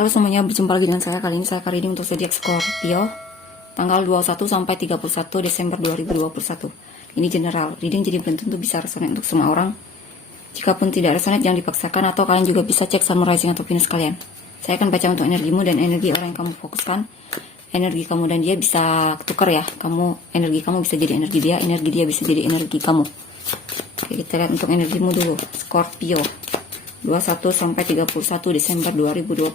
Halo semuanya, berjumpa lagi dengan saya. Kali ini saya reading untuk zodiak Scorpio tanggal 21 sampai 31 Desember 2021. Ini general reading, jadi belum tentu bisa resonate untuk semua orang. Jikapun tidak resonate, jangan dipaksakan, atau kalian juga bisa cek Sun, Rising atau Venus kalian. Saya akan baca untuk energimu dan energi orang yang kamu fokuskan. Energi kamu dan dia bisa tukar ya. Energi kamu bisa jadi energi dia bisa jadi energi kamu. Oke, kita lihat untuk energimu dulu. Scorpio 21 sampai 31 Desember 2021.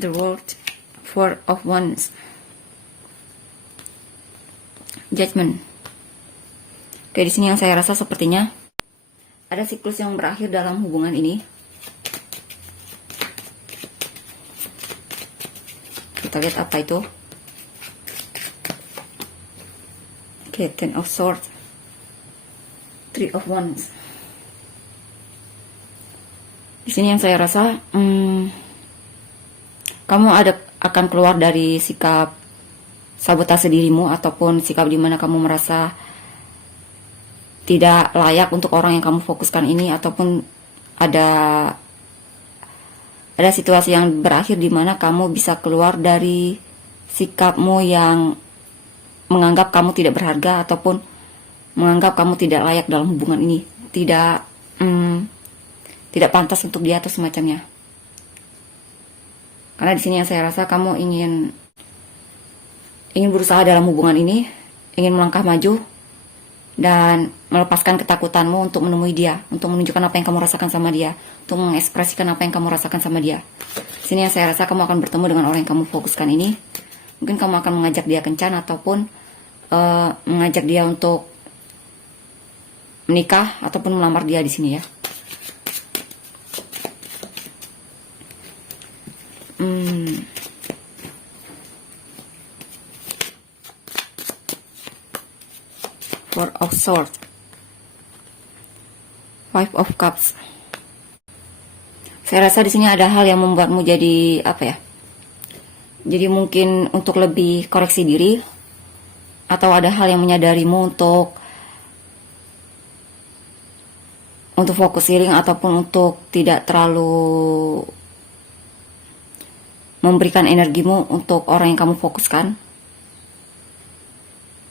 The World, Four of Wands, Judgment. Oke, di sini yang saya rasa sepertinya ada siklus yang berakhir dalam hubungan ini. Kita lihat apa itu. Oke, Ten of Swords, Three of Wands. Di sini yang saya rasa kamu akan keluar dari sikap sabotase dirimu, ataupun sikap dimana kamu merasa tidak layak untuk orang yang kamu fokuskan ini, ataupun ada situasi yang berakhir dimana kamu bisa keluar dari sikapmu yang menganggap kamu tidak berharga, ataupun menganggap kamu tidak layak dalam hubungan ini, tidak pantas untuk dia atau semacamnya. Karena di sini yang saya rasa kamu ingin berusaha dalam hubungan ini, ingin melangkah maju dan melepaskan ketakutanmu untuk menemui dia, untuk menunjukkan apa yang kamu rasakan sama dia, untuk mengekspresikan apa yang kamu rasakan sama dia. Di sini yang saya rasa kamu akan bertemu dengan orang yang kamu fokuskan ini. Mungkin kamu akan mengajak dia kencan, ataupun mengajak dia untuk menikah ataupun melamar dia di sini ya. Four of Swords, Five of Cups. Saya rasa di sini ada hal yang membuatmu jadi apa ya? Jadi mungkin untuk lebih koreksi diri, atau ada hal yang menyadarimu untuk fokus healing, ataupun untuk tidak terlalu memberikan energimu untuk orang yang kamu fokuskan.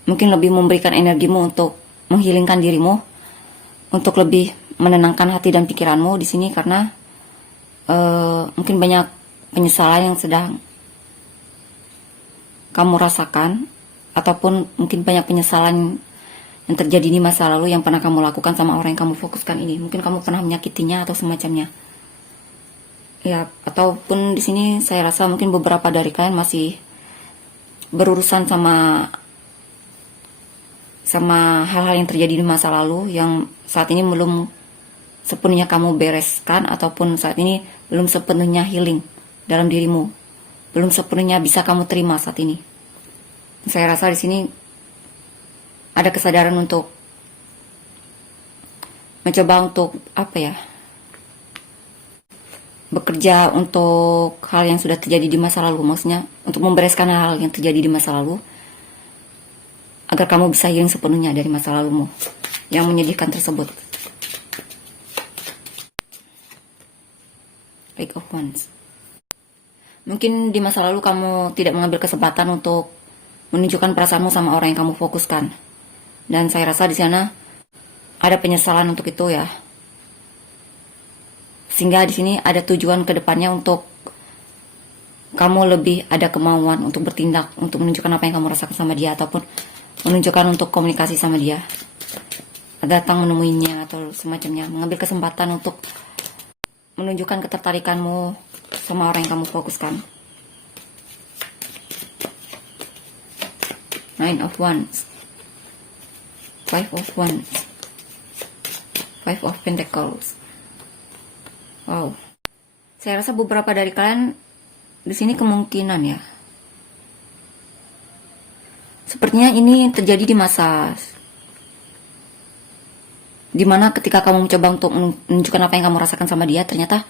Mungkin lebih memberikan energimu untuk menghilingkan dirimu, untuk lebih menenangkan hati dan pikiranmu di sini, karena mungkin banyak penyesalan yang sedang kamu rasakan, ataupun mungkin banyak penyesalan yang terjadi di masa lalu yang pernah kamu lakukan sama orang yang kamu fokuskan ini. Mungkin kamu pernah menyakitinya atau semacamnya. Ya, ataupun di sini saya rasa mungkin beberapa dari kalian masih berurusan sama hal-hal yang terjadi di masa lalu yang saat ini belum sepenuhnya kamu bereskan, ataupun saat ini belum sepenuhnya healing dalam dirimu, belum sepenuhnya bisa kamu terima saat ini. Saya rasa di sini ada kesadaran untuk mencoba untuk apa ya, bekerja untuk hal yang sudah terjadi di masa lalu, maksudnya untuk membereskan hal yang terjadi di masa lalu, agar kamu bisa healing sepenuhnya dari masa lalumu yang menyedihkan tersebut. Eight of Wands. Mungkin di masa lalu kamu tidak mengambil kesempatan untuk menunjukkan perasaanmu sama orang yang kamu fokuskan, dan saya rasa di sana ada penyesalan untuk itu ya. Sehingga di sini ada tujuan ke depannya untuk kamu lebih ada kemauan untuk bertindak, untuk menunjukkan apa yang kamu rasakan sama dia, ataupun menunjukkan untuk komunikasi sama dia, datang menemuinya atau semacamnya, mengambil kesempatan untuk menunjukkan ketertarikanmu sama orang yang kamu fokuskan. Nine of Wands, Five of Wands, Five of Pentacles. Wow, saya rasa beberapa dari kalian di sini kemungkinan ya, sepertinya ini terjadi di masa dimana ketika kamu mencoba untuk menunjukkan apa yang kamu rasakan sama dia, ternyata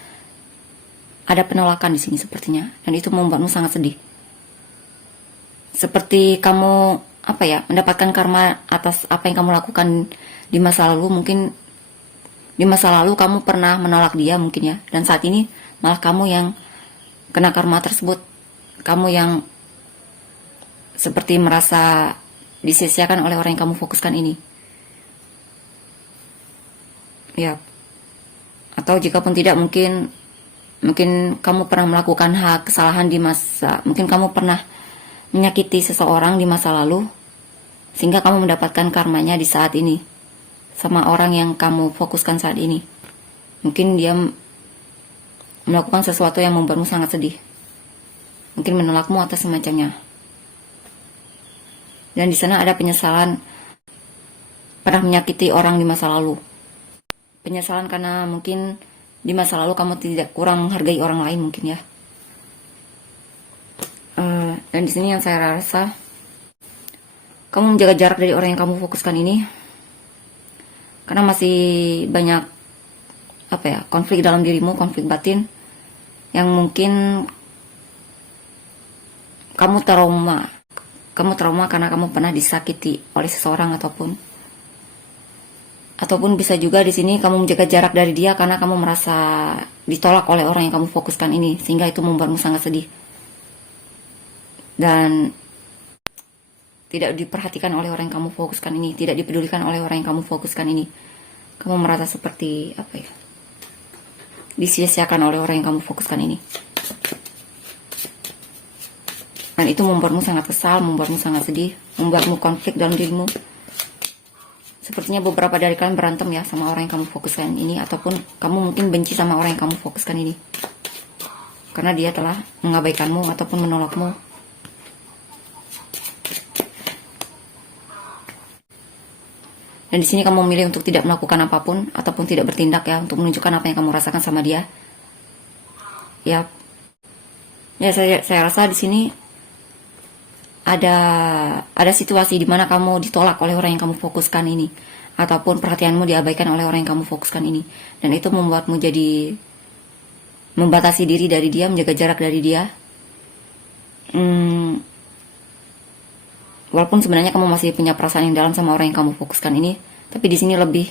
ada penolakan di sini sepertinya, dan itu membuatmu sangat sedih. Seperti kamu apa ya, mendapatkan karma atas apa yang kamu lakukan di masa lalu. Mungkin Di masa lalu kamu pernah menolak dia mungkin ya, dan saat ini malah kamu yang kena karma tersebut. Kamu yang seperti merasa disia-siakan oleh orang yang kamu fokuskan ini. Ya. Atau jika pun tidak, mungkin kamu pernah melakukan hal kesalahan di masa, mungkin kamu pernah menyakiti seseorang di masa lalu, sehingga kamu mendapatkan karmanya di saat ini sama orang yang kamu fokuskan saat ini. Mungkin dia melakukan sesuatu yang membuatmu sangat sedih, mungkin menolakmu atau semacamnya. Dan di sana ada penyesalan pernah menyakiti orang di masa lalu. Penyesalan karena mungkin di masa lalu kamu tidak kurang menghargai orang lain mungkin ya. Dan di sini yang saya rasa, kamu menjaga jarak dari orang yang kamu fokuskan ini karena masih banyak konflik dalam dirimu, konflik batin yang mungkin kamu trauma karena kamu pernah disakiti oleh seseorang, ataupun bisa juga di sini kamu menjaga jarak dari dia karena kamu merasa ditolak oleh orang yang kamu fokuskan ini, sehingga itu membuatmu sangat sedih dan tidak diperhatikan oleh orang yang kamu fokuskan ini, tidak dipedulikan oleh orang yang kamu fokuskan ini. Kamu merasa seperti disia-siakan oleh orang yang kamu fokuskan ini. Dan itu membuatmu sangat kesal, membuatmu sangat sedih, membuatmu konflik dalam dirimu. Sepertinya beberapa dari kalian berantem ya sama orang yang kamu fokuskan ini, ataupun kamu mungkin benci sama orang yang kamu fokuskan ini karena dia telah mengabaikanmu ataupun menolakmu. Dan di sini kamu memilih untuk tidak melakukan apapun ataupun tidak bertindak ya, untuk menunjukkan apa yang kamu rasakan sama dia. Ya, saya rasa di sini ada situasi di mana kamu ditolak oleh orang yang kamu fokuskan ini, ataupun perhatianmu diabaikan oleh orang yang kamu fokuskan ini, dan itu membuatmu jadi membatasi diri dari dia, menjaga jarak dari dia. Walaupun sebenarnya kamu masih punya perasaan yang dalam sama orang yang kamu fokuskan ini, tapi di sini lebih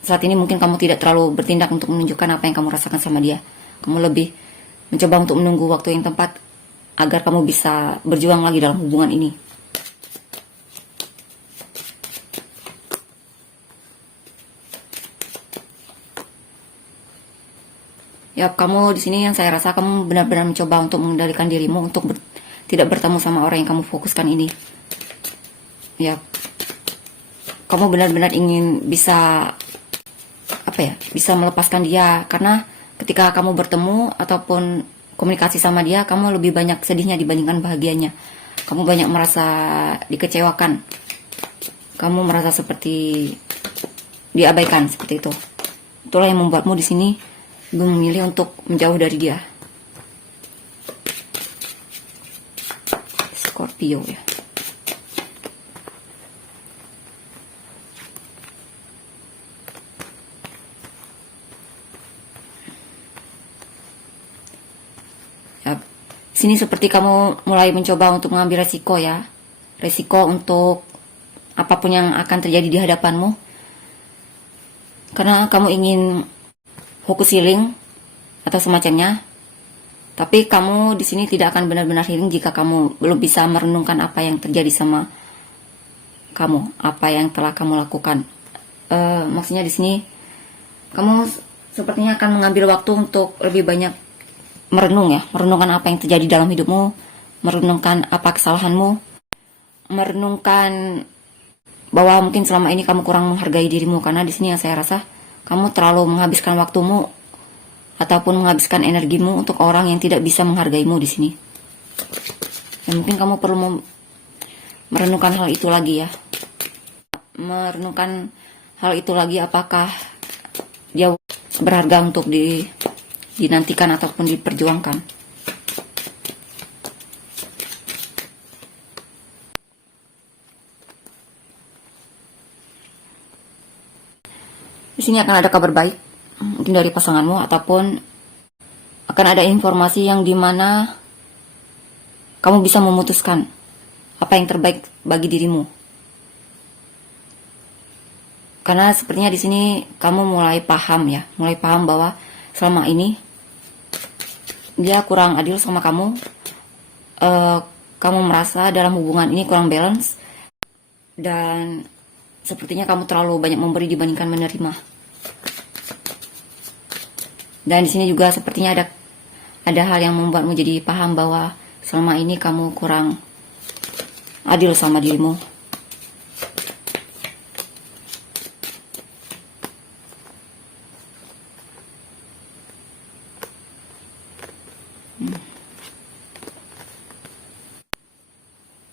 saat ini mungkin kamu tidak terlalu bertindak untuk menunjukkan apa yang kamu rasakan sama dia. Kamu lebih mencoba untuk menunggu waktu yang tepat agar kamu bisa berjuang lagi dalam hubungan ini. Ya, kamu di sini yang saya rasa kamu benar-benar mencoba untuk mengendalikan dirimu untuk tidak bertemu sama orang yang kamu fokuskan ini. Ya, kamu benar-benar ingin bisa bisa melepaskan dia, karena ketika kamu bertemu ataupun komunikasi sama dia, kamu lebih banyak sedihnya dibandingkan bahagianya. Kamu banyak merasa dikecewakan, kamu merasa seperti diabaikan, seperti itu. Itulah yang membuatmu di sini memilih untuk menjauh dari dia. Scorpio ya. Sini seperti kamu mulai mencoba untuk mengambil resiko ya. Resiko untuk apapun yang akan terjadi di hadapanmu. Karena kamu ingin focus healing atau semacamnya. Tapi kamu di sini tidak akan benar-benar healing jika kamu belum bisa merenungkan apa yang terjadi sama kamu, apa yang telah kamu lakukan. Maksudnya di sini kamu sepertinya akan mengambil waktu untuk lebih banyak merenungkan apa yang terjadi dalam hidupmu, merenungkan apa kesalahanmu, merenungkan bahwa mungkin selama ini kamu kurang menghargai dirimu, karena di sini yang saya rasa kamu terlalu menghabiskan waktumu ataupun menghabiskan energimu untuk orang yang tidak bisa menghargaimu di sini. Dan mungkin kamu perlu merenungkan hal itu lagi ya. Merenungkan hal itu lagi, apakah dia berharga untuk dinantikan ataupun diperjuangkan. Di sini akan ada kabar baik mungkin dari pasanganmu, ataupun akan ada informasi yang dimana kamu bisa memutuskan apa yang terbaik bagi dirimu. Karena sepertinya di sini kamu mulai paham ya, mulai paham bahwa selama ini dia kurang adil sama kamu. Kamu merasa dalam hubungan ini kurang balance, dan sepertinya kamu terlalu banyak memberi dibandingkan menerima. Dan di sini juga sepertinya ada hal yang membuatmu jadi paham bahwa selama ini kamu kurang adil sama dirimu.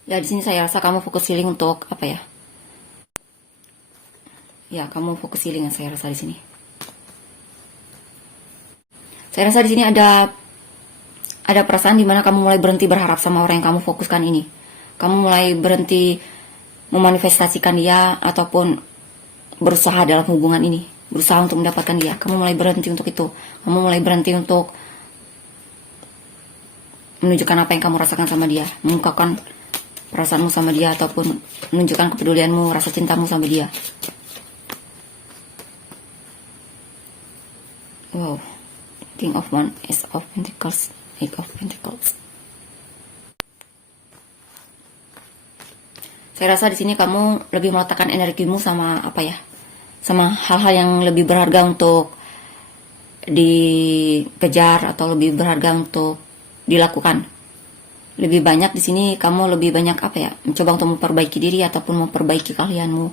Ya, di sini saya rasa kamu fokus healing untuk apa ya? Ya, kamu fokus healing yang saya rasa di sini. Saya rasa di sini ada perasaan di mana kamu mulai berhenti berharap sama orang yang kamu fokuskan ini. Kamu mulai berhenti memanifestasikan dia ataupun berusaha dalam hubungan ini, berusaha untuk mendapatkan dia. Kamu mulai berhenti untuk itu. Kamu mulai berhenti untuk menunjukkan apa yang kamu rasakan sama dia, mengungkapkan perasaanmu sama dia, ataupun menunjukkan kepedulianmu, rasa cintamu sama dia. Wow, King of Wands, Ace of Pentacles, Eight of Pentacles. Saya rasa di sini kamu lebih meletakkan energimu sama apa ya? Sama hal-hal yang lebih berharga untuk dikejar atau lebih berharga untuk dilakukan. Lebih banyak di sini kamu lebih banyak apa ya? Mencoba untuk memperbaiki diri ataupun memperbaiki keahlianmu,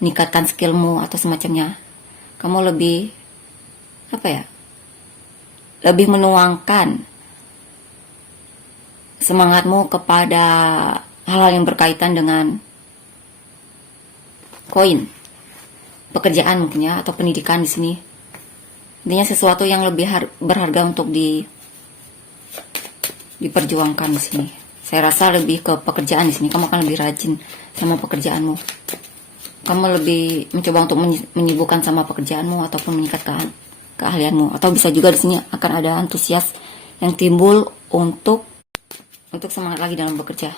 meningkatkan skillmu atau semacamnya. Kamu lebih apa ya? Lebih menuangkan semangatmu kepada hal-hal yang berkaitan dengan koin, pekerjaan mungkin ya, atau pendidikan di sini. Intinya sesuatu yang lebih berharga untuk diperjuangkan di sini. Saya rasa lebih ke pekerjaan di sini. Kamu akan lebih rajin sama pekerjaanmu. Kamu lebih mencoba untuk menyibukkan sama pekerjaanmu ataupun meningkatkan keahlianmu. Atau bisa juga di sini akan ada antusias yang timbul untuk semangat lagi dalam bekerja.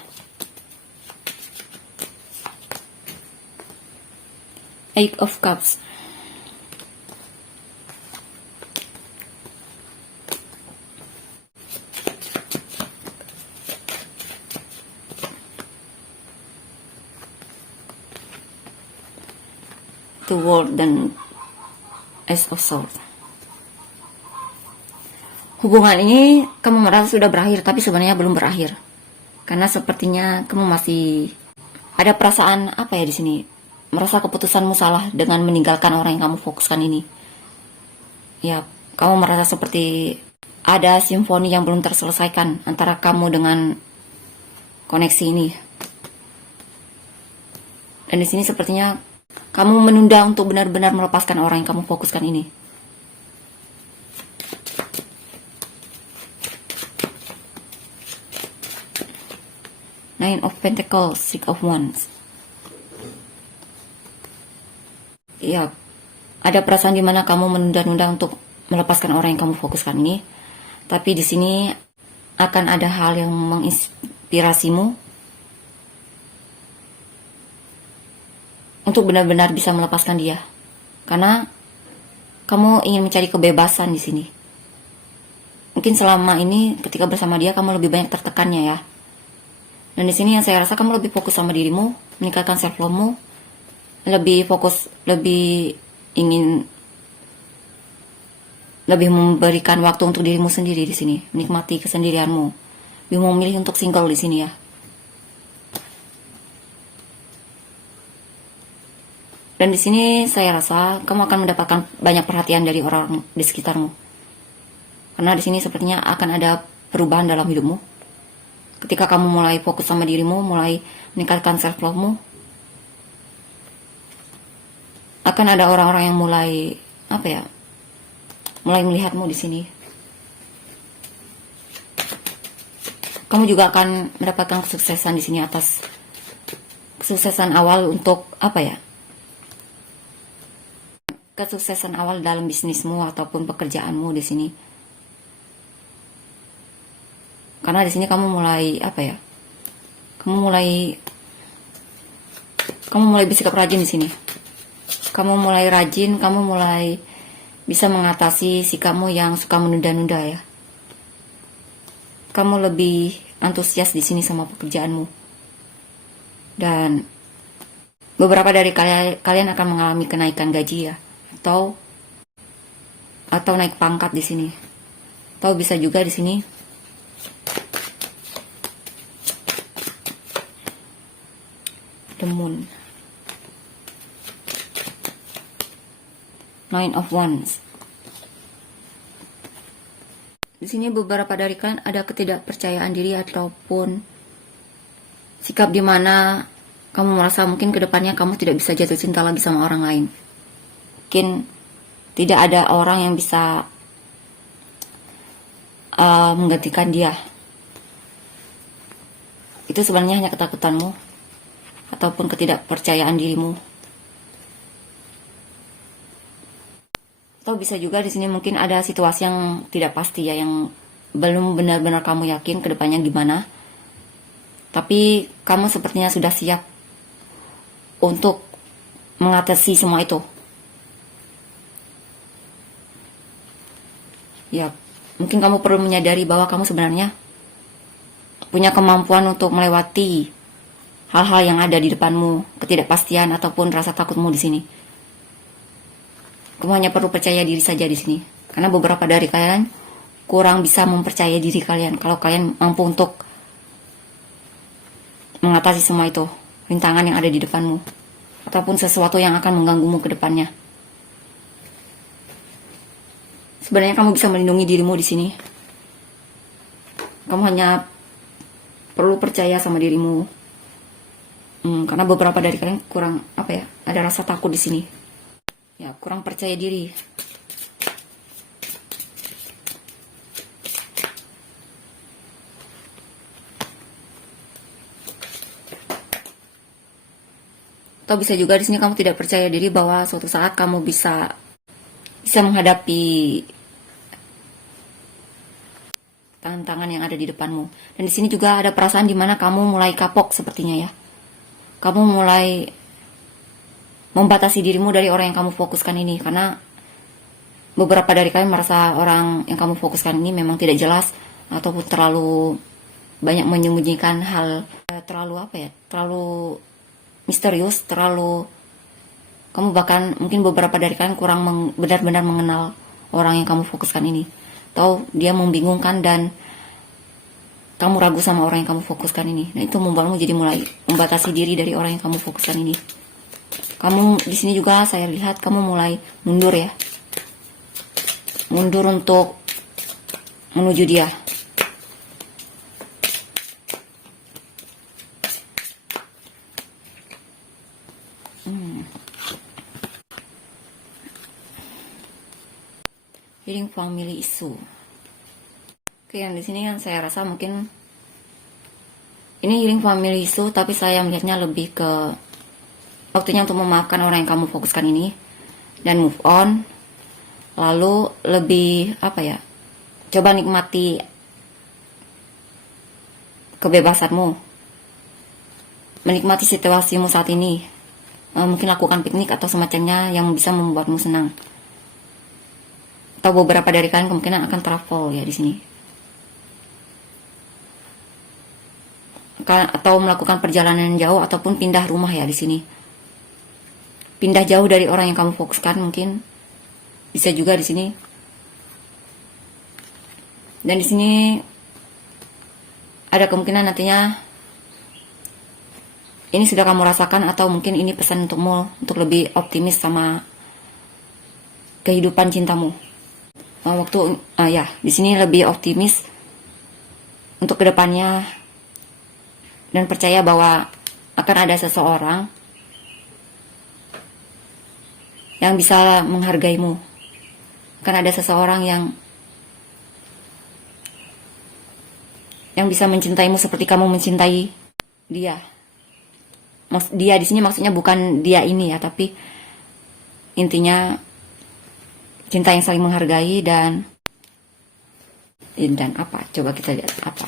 Eight of Cups. The World dan Ace of Swords. Hubungan ini kamu merasa sudah berakhir, tapi sebenarnya belum berakhir. Karena sepertinya kamu masih ada perasaan apa ya di sini? Merasa keputusanmu salah dengan meninggalkan orang yang kamu fokuskan ini. Ya, kamu merasa seperti ada simfoni yang belum terselesaikan antara kamu dengan koneksi ini. Dan di sini sepertinya kamu menunda untuk benar-benar melepaskan orang yang kamu fokuskan ini. Nine of Pentacles, Six of Wands. Ya, ada perasaan di mana kamu menunda-nunda untuk melepaskan orang yang kamu fokuskan ini. Tapi di sini akan ada hal yang menginspirasimu untuk benar-benar bisa melepaskan dia. Karena kamu ingin mencari kebebasan di sini. Mungkin selama ini ketika bersama dia kamu lebih banyak tertekannya ya. Dan di sini yang saya rasa kamu lebih fokus sama dirimu, meningkatkan self love-mu, lebih fokus, lebih ingin lebih memberikan waktu untuk dirimu sendiri di sini, menikmati kesendirianmu. Lebih memilih untuk single di sini ya. Dan di sini saya rasa kamu akan mendapatkan banyak perhatian dari orang di sekitarmu. Karena di sini sepertinya akan ada perubahan dalam hidupmu. Ketika kamu mulai fokus sama dirimu, mulai meningkatkan self love-mu, akan ada orang-orang yang mulai apa ya? Mulai melihatmu di sini. Kamu juga akan mendapatkan kesuksesan di sini atas kesuksesan awal untuk apa ya? Kesuksesan awal dalam bisnismu ataupun pekerjaanmu di sini. Karena di sini kamu mulai apa ya? Kamu mulai bersikap rajin di sini. Kamu mulai rajin, kamu mulai bisa mengatasi sikapmu yang suka menunda-nunda ya. Kamu lebih antusias di sini sama pekerjaanmu. Dan beberapa dari kalian akan mengalami kenaikan gaji ya, atau naik pangkat di sini. Atau bisa juga di sini the moon, Nine of Wands. Di sini beberapa dari kalian ada ketidakpercayaan diri ataupun sikap di mana kamu merasa mungkin kedepannya kamu tidak bisa jatuh cinta lagi sama orang lain. Mungkin tidak ada orang yang bisa menggantikan dia. Itu sebenarnya hanya ketakutanmu ataupun ketidakpercayaan dirimu. Atau bisa juga di sini mungkin ada situasi yang tidak pasti ya, yang belum benar-benar kamu yakin kedepannya gimana. Tapi kamu sepertinya sudah siap untuk mengatasi semua itu. Ya, mungkin kamu perlu menyadari bahwa kamu sebenarnya punya kemampuan untuk melewati hal-hal yang ada di depanmu, ketidakpastian ataupun rasa takutmu di sini. Kamu hanya perlu percaya diri saja di sini. Karena beberapa dari kalian kurang bisa mempercayai diri kalian kalau kalian mampu untuk mengatasi semua itu, rintangan yang ada di depanmu ataupun sesuatu yang akan mengganggumu ke depannya. Sebenarnya kamu bisa melindungi dirimu di sini. Kamu hanya perlu percaya sama dirimu. Karena beberapa dari kalian kurang ada rasa takut di sini. Ya, kurang percaya diri. Atau bisa juga di sini kamu tidak percaya diri bahwa suatu saat kamu bisa menghadapi tantangan yang ada di depanmu. Dan di sini juga ada perasaan di mana kamu mulai kapok sepertinya ya. Kamu mulai membatasi dirimu dari orang yang kamu fokuskan ini, karena beberapa dari kalian merasa orang yang kamu fokuskan ini memang tidak jelas ataupun terlalu banyak menyembunyikan hal, terlalu misterius, kamu bahkan mungkin beberapa dari kalian kurang benar-benar mengenal orang yang kamu fokuskan ini, atau dia membingungkan dan kamu ragu sama orang yang kamu fokuskan ini. Nah, itu membuatmu jadi mulai membatasi diri dari orang yang kamu fokuskan ini. Kamu di sini juga saya lihat kamu mulai mundur ya. Mundur untuk menuju dia. Healing family issue. Oke, yang di sini yang saya rasa mungkin ini healing family issue, tapi saya melihatnya lebih ke waktunya untuk memaafkan orang yang kamu fokuskan ini dan move on. Lalu lebih coba nikmati kebebasanmu, menikmati situasimu saat ini. Mungkin lakukan piknik atau semacamnya yang bisa membuatmu senang. Atau beberapa dari kalian kemungkinan akan travel ya di sini. Atau melakukan perjalanan jauh ataupun pindah rumah ya di sini. Pindah jauh dari orang yang kamu fokuskan mungkin bisa juga di sini. Dan di sini ada kemungkinan nantinya ini sudah kamu rasakan, atau mungkin ini pesan untukmu untuk lebih optimis sama kehidupan cintamu. Di sini lebih optimis untuk kedepannya dan percaya bahwa akan ada seseorang yang bisa menghargaimu. Akan ada seseorang yang bisa mencintaimu seperti kamu mencintai dia. Dia di sini maksudnya bukan dia ini ya, tapi intinya cinta yang saling menghargai dan apa? Coba kita lihat apa.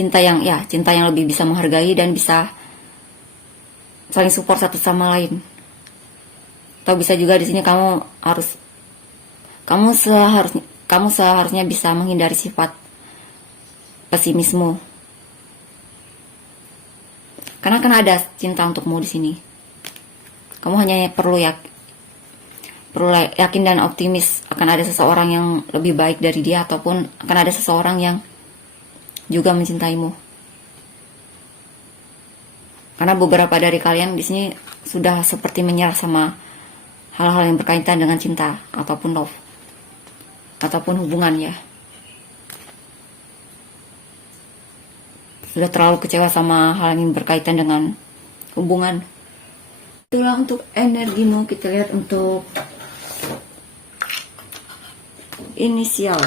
cinta yang lebih bisa menghargai dan bisa saling support satu sama lain. Atau bisa juga di sini kamu seharusnya bisa menghindari sifat pesimismu. Karena kan ada cinta untukmu di sini. Kamu hanya perlu yakin dan optimis akan ada seseorang yang lebih baik dari dia, ataupun akan ada seseorang yang juga mencintaimu. Karena beberapa dari kalian di sini sudah seperti menyerah sama hal-hal yang berkaitan dengan cinta ataupun love ataupun hubungan ya. Sudah terlalu kecewa sama hal yang berkaitan dengan hubungan. Itulah untuk energimu. Kita lihat untuk inisial.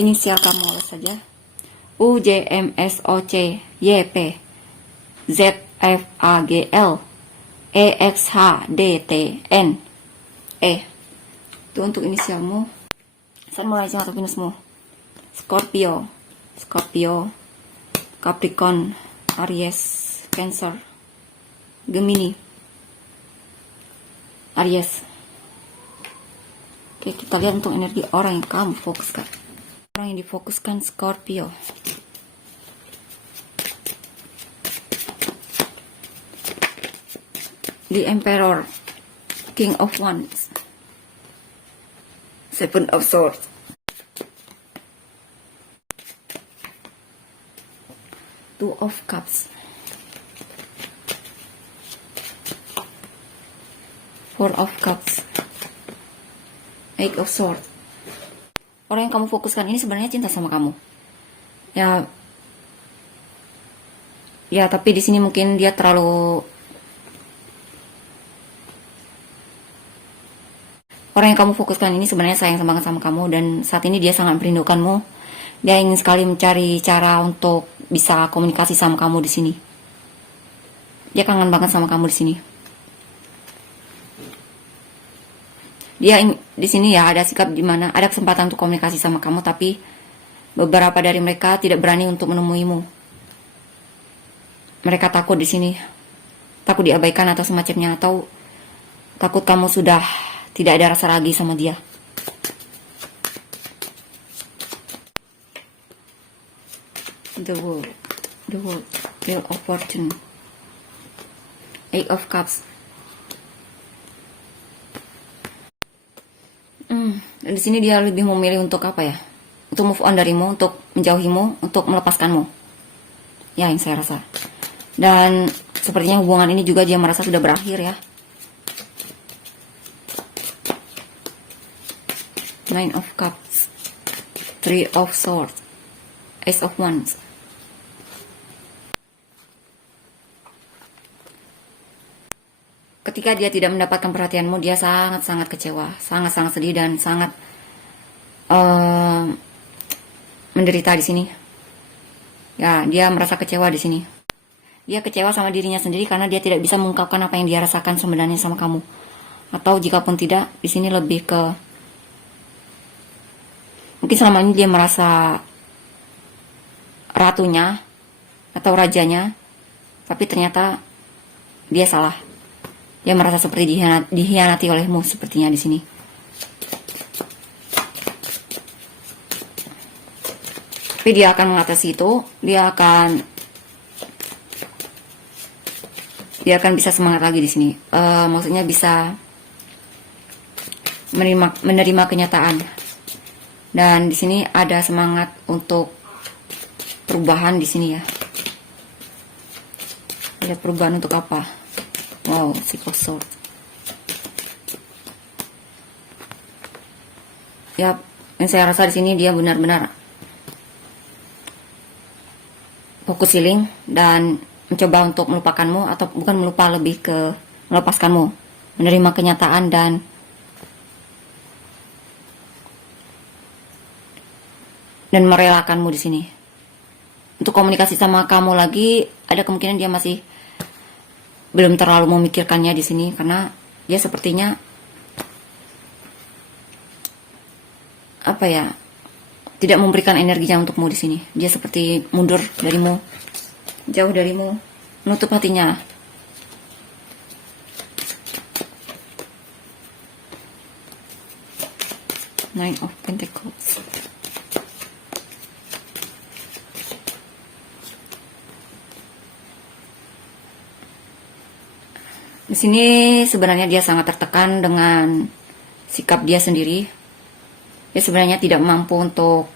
Inisial kamu oleh saja. U, J, M, S, O, C, Y, P, Z, F, A, G, L, E, X, H, D, T, N, E. Itu untuk inisialmu. Saya mulai atau minusmu. Scorpio, Capricorn, Aries, Cancer, Gemini, Aries. Oke, kita lihat untuk energi orang yang kamu fokuskan. Orang yang difokuskan Scorpio. The Emperor, King of Wands, Seven of Swords, Two of Cups, Four of Cups, Eight of Swords. Orang yang kamu fokuskan ini sebenarnya cinta sama kamu. Ya, tapi di sini mungkin dia terlalu. Orang yang kamu fokuskan ini sebenarnya sayang banget sama kamu, dan saat ini dia sangat merindukanmu. Dia ingin sekali mencari cara untuk bisa komunikasi sama kamu di sini. Dia kangen banget sama kamu di sini. Dia di sini ya ada sikap di mana ada kesempatan untuk komunikasi sama kamu, tapi beberapa dari mereka tidak berani untuk menemuimu. Mereka takut di sini, takut diabaikan atau semacamnya, atau takut kamu sudah tidak ada rasa lagi sama dia. The World, Wheel of Fortune, Eight of Cups. Dan di sini dia lebih memilih untuk apa ya? Untuk move on darimu, untuk menjauhimu, untuk melepaskanmu. Ya, yang saya rasa. Dan sepertinya hubungan ini juga dia merasa sudah berakhir ya. Nine of Cups, Three of Swords, Ace of Wands. Ketika dia tidak mendapatkan perhatianmu, dia sangat-sangat kecewa, sangat-sangat sedih, dan sangat menderita di sini. Ya, dia merasa kecewa di sini. Dia kecewa sama dirinya sendiri karena dia tidak bisa mengungkapkan apa yang dia rasakan sebenarnya sama kamu. Atau jika pun tidak, di sini lebih ke mungkin selama ini dia merasa ratunya atau rajanya, tapi ternyata dia salah. Dia merasa seperti dihianati olehmu sepertinya di sini. Tapi dia akan mengatasi itu. Dia akan bisa semangat lagi di sini. Maksudnya bisa menerima kenyataan. Dan di sini ada semangat untuk perubahan di sini ya. Ada perubahan untuk apa? Wow, Six of Swords. Ya, yang saya rasa di sini dia benar-benar fokus healing dan mencoba untuk melupakanmu, atau bukan melupa, lebih ke melepaskanmu, menerima kenyataan dan merelakanmu di sini. Untuk komunikasi sama kamu lagi, ada kemungkinan dia masih belum terlalu memikirkannya di sini karena dia sepertinya apa ya, tidak memberikan energinya untukmu di sini. Dia seperti mundur darimu, jauh darimu, menutup hatinya. Nine of Pentacles. Di sini sebenarnya dia sangat tertekan dengan sikap dia sendiri. Dia sebenarnya tidak mampu untuk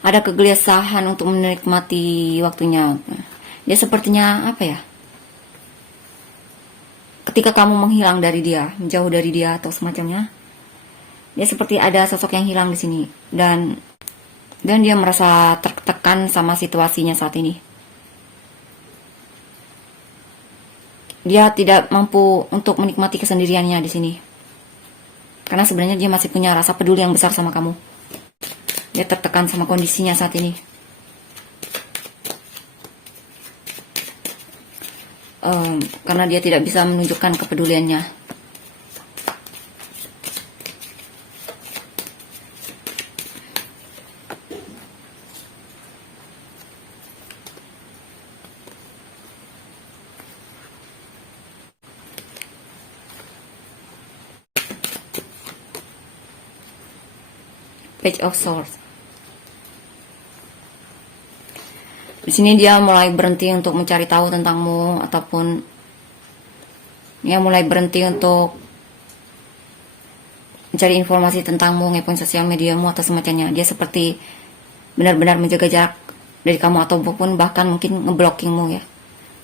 ada kegelisahan untuk menikmati waktunya. Dia sepertinya apa ya? Ketika kamu menghilang dari dia, menjauh dari dia atau semacamnya, dia seperti ada sosok yang hilang di sini dan dia merasa tertekan sama situasinya saat ini. Dia tidak mampu untuk menikmati kesendiriannya di sini. Karena sebenarnya dia masih punya rasa peduli yang besar sama kamu. Dia tertekan sama kondisinya saat ini. Karena dia tidak bisa menunjukkan kepeduliannya. Page of Swords. Di sini dia mulai berhenti untuk mencari tahu tentangmu ataupun dia mulai berhenti untuk mencari informasi tentangmu, ngepoin sosial mediamu atau semacamnya. Dia seperti benar-benar menjaga jarak dari kamu ataupun bahkan mungkin ngeblockingmu ya,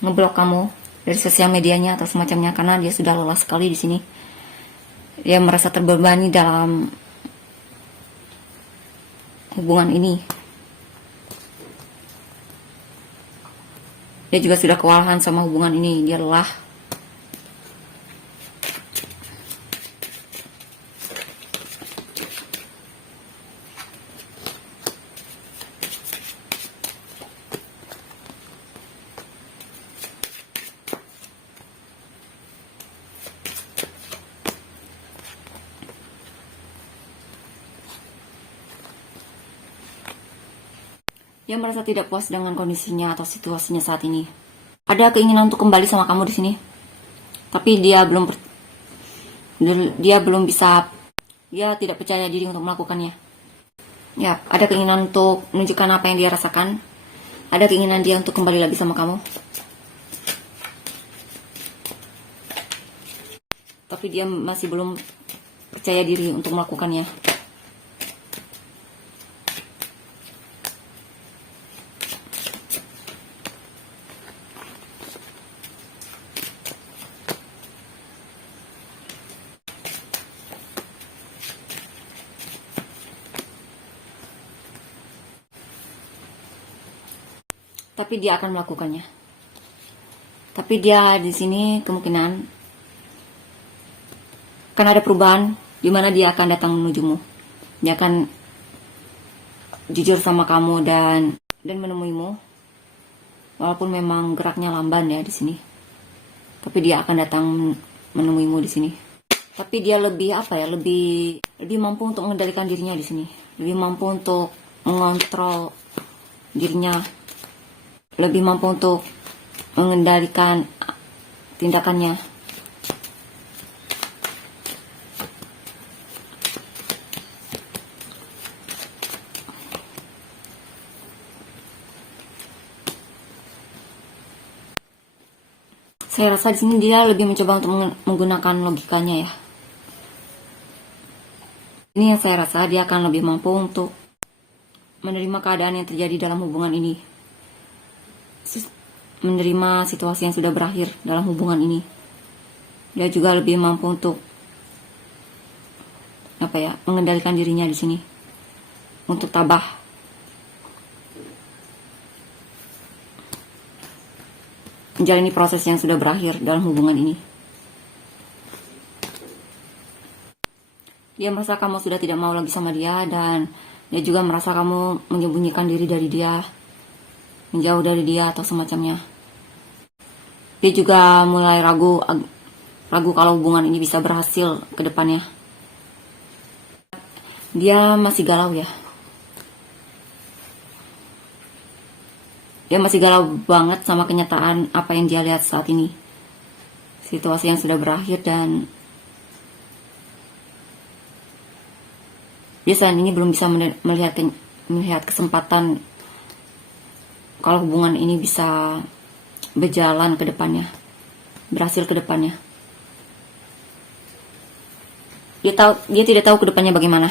ngeblok kamu dari sosial medianya atau semacamnya karena dia sudah lelah sekali di sini. Dia merasa terbebani dalam hubungan ini. Dia juga sudah kewalahan sama hubungan ini. Dia lelah. Dia merasa tidak puas dengan kondisinya atau situasinya saat ini. Ada keinginan untuk kembali sama kamu di sini, tapi dia tidak percaya diri untuk melakukannya. Ya, ada keinginan untuk menunjukkan apa yang dia rasakan. Ada keinginan dia untuk kembali lagi sama kamu. Tapi dia masih belum percaya diri untuk melakukannya. Tapi dia akan melakukannya. Tapi dia di sini kemungkinan akan ada perubahan di mana dia akan datang menujumu. Dia akan jujur sama kamu dan menemuimu. Walaupun memang geraknya lamban ya di sini. Tapi dia akan datang menemuimu di sini. Tapi dia lebih lebih mampu untuk mengendalikan dirinya di sini. Lebih mampu untuk mengontrol dirinya. Lebih mampu untuk mengendalikan tindakannya. Saya rasa di sini dia lebih mencoba untuk menggunakan logikanya ya. Ini yang saya rasa dia akan lebih mampu untuk menerima keadaan yang terjadi dalam hubungan ini. Menerima situasi yang sudah berakhir dalam hubungan ini. Dia juga lebih mampu untuk mengendalikan dirinya di sini. Untuk tabah. Menjalani proses yang sudah berakhir dalam hubungan ini. Dia merasa kamu sudah tidak mau lagi sama dia dan dia juga merasa kamu menyembunyikan diri dari dia, menjauh dari dia atau semacamnya. Dia juga mulai ragu kalau hubungan ini bisa berhasil ke depannya. Dia masih galau ya. Dia masih galau banget sama kenyataan apa yang dia lihat saat ini. Situasi yang sudah berakhir dan dia saat ini belum bisa melihat kesempatan kalau hubungan ini bisa berjalan ke depannya, berhasil ke depannya. Dia tidak tahu ke depannya bagaimana.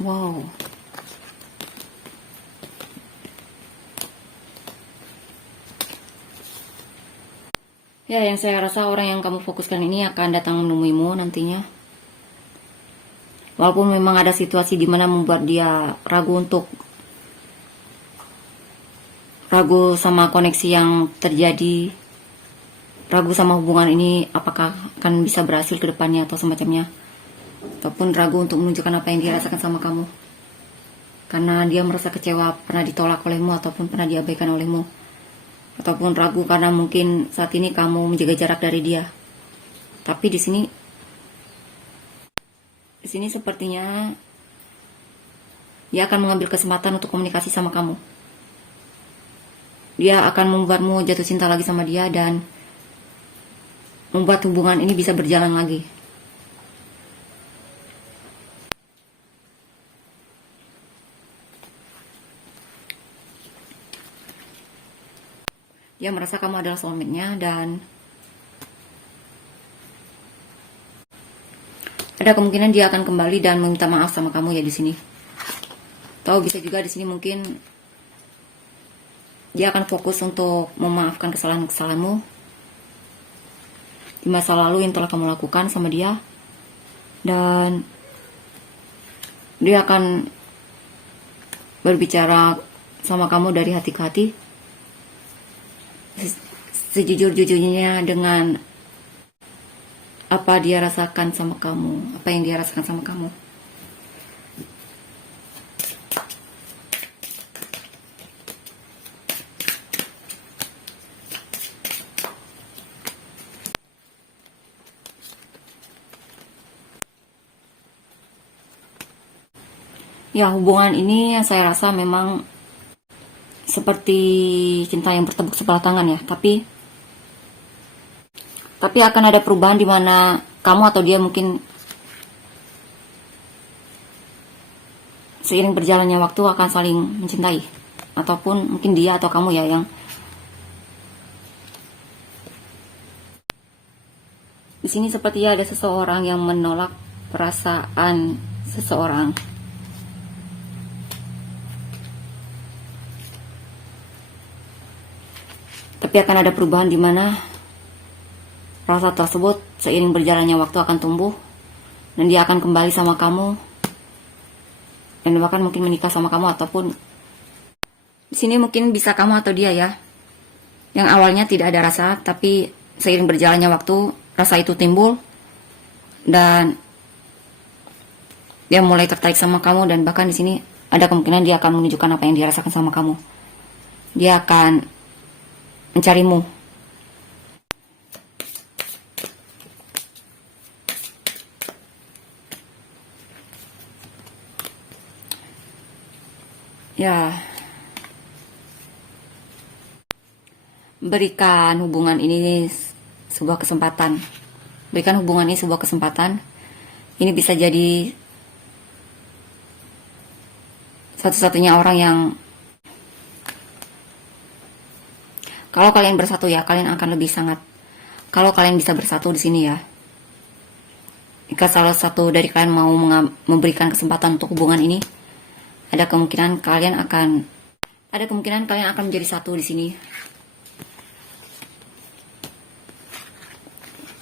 Wow. Ya, yang saya rasa orang yang kamu fokuskan ini akan datang menemuimu nantinya. Walaupun memang ada situasi di mana membuat dia ragu sama koneksi yang terjadi, ragu sama hubungan ini apakah akan bisa berhasil ke depannya atau semacamnya, ataupun ragu untuk menunjukkan apa yang dia rasakan sama kamu, karena dia merasa kecewa pernah ditolak olehmu ataupun pernah diabaikan olehmu, ataupun ragu karena mungkin saat ini kamu menjaga jarak dari dia. Tapi di sini sepertinya dia akan mengambil kesempatan untuk komunikasi sama kamu. Dia akan membuatmu jatuh cinta lagi sama dia dan membuat hubungan ini bisa berjalan lagi. Dia merasa kamu adalah soulmate-nya dan ada kemungkinan dia akan kembali dan meminta maaf sama kamu ya di sini. Atau bisa juga di sini mungkin dia akan fokus untuk memaafkan kesalahan-kesalahanmu di masa lalu yang telah kamu lakukan sama dia, dan dia akan berbicara sama kamu dari hati ke hati, sejujur-jujurnya dengan apa dia rasakan sama kamu, apa yang dia rasakan sama kamu. Ya, hubungan ini yang saya rasa memang seperti cinta yang bertepuk sebelah tangan ya, tapi akan ada perubahan di mana kamu atau dia mungkin seiring berjalannya waktu akan saling mencintai, ataupun mungkin dia atau kamu ya yang di sini seperti ada seseorang yang menolak perasaan seseorang. Tapi akan ada perubahan di mana rasa tersebut seiring berjalannya waktu akan tumbuh dan dia akan kembali sama kamu dan bahkan mungkin menikah sama kamu, ataupun di sini mungkin bisa kamu atau dia ya yang awalnya tidak ada rasa, tapi seiring berjalannya waktu rasa itu timbul dan dia mulai tertarik sama kamu, dan bahkan di sini ada kemungkinan dia akan menunjukkan apa yang dia rasakan sama kamu. Dia akan mencarimu. Ya, berikan hubungan ini sebuah kesempatan. Berikan hubungan ini sebuah kesempatan. Ini bisa jadi satu-satunya orang yang, kalau kalian bersatu ya, kalian akan lebih sangat. Kalau kalian bisa bersatu di sini ya, jika salah satu dari kalian mau memberikan kesempatan untuk hubungan ini, ada kemungkinan kalian akan menjadi satu di sini.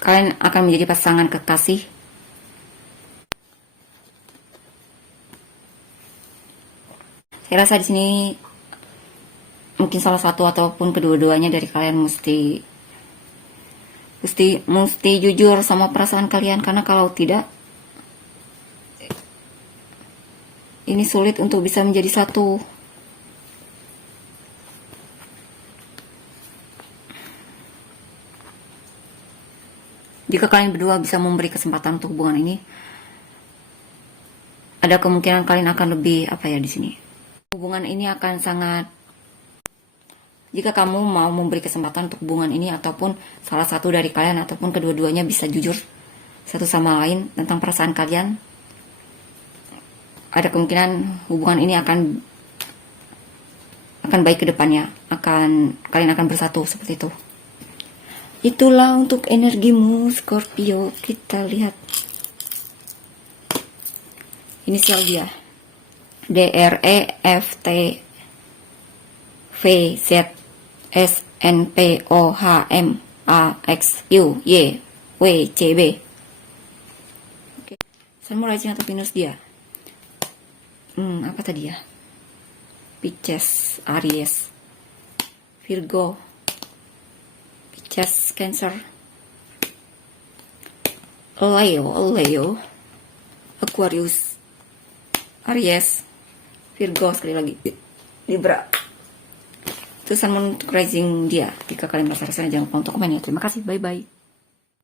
Kalian akan menjadi pasangan kekasih Saya rasa di sini mungkin salah satu ataupun kedua-duanya dari kalian mesti jujur sama perasaan kalian, karena kalau tidak ini sulit untuk bisa menjadi satu. Jika kalian berdua bisa memberi kesempatan untuk hubungan ini, ada kemungkinan kalian akan lebih di sini. Hubungan ini akan sangat, jika kamu mau memberi kesempatan untuk hubungan ini, ataupun salah satu dari kalian ataupun kedua-duanya bisa jujur satu sama lain tentang perasaan kalian, ada kemungkinan hubungan ini akan baik ke depannya, kalian akan bersatu seperti itu. Itulah untuk energimu Scorpio. Kita lihat inisial dia, DREFTVSNPOHMAXUYWCB. Oke. Sun Rising atau Venus dia. Apa tadi ya? Pisces, Aries, Virgo, Pisces, Cancer, Leo, Aquarius, Aries, Virgo, sekali lagi Libra. Itu Sun Rising dia. Jika kalian merasa rasanya, jangan lupa untuk komen ya. Terima kasih, bye bye.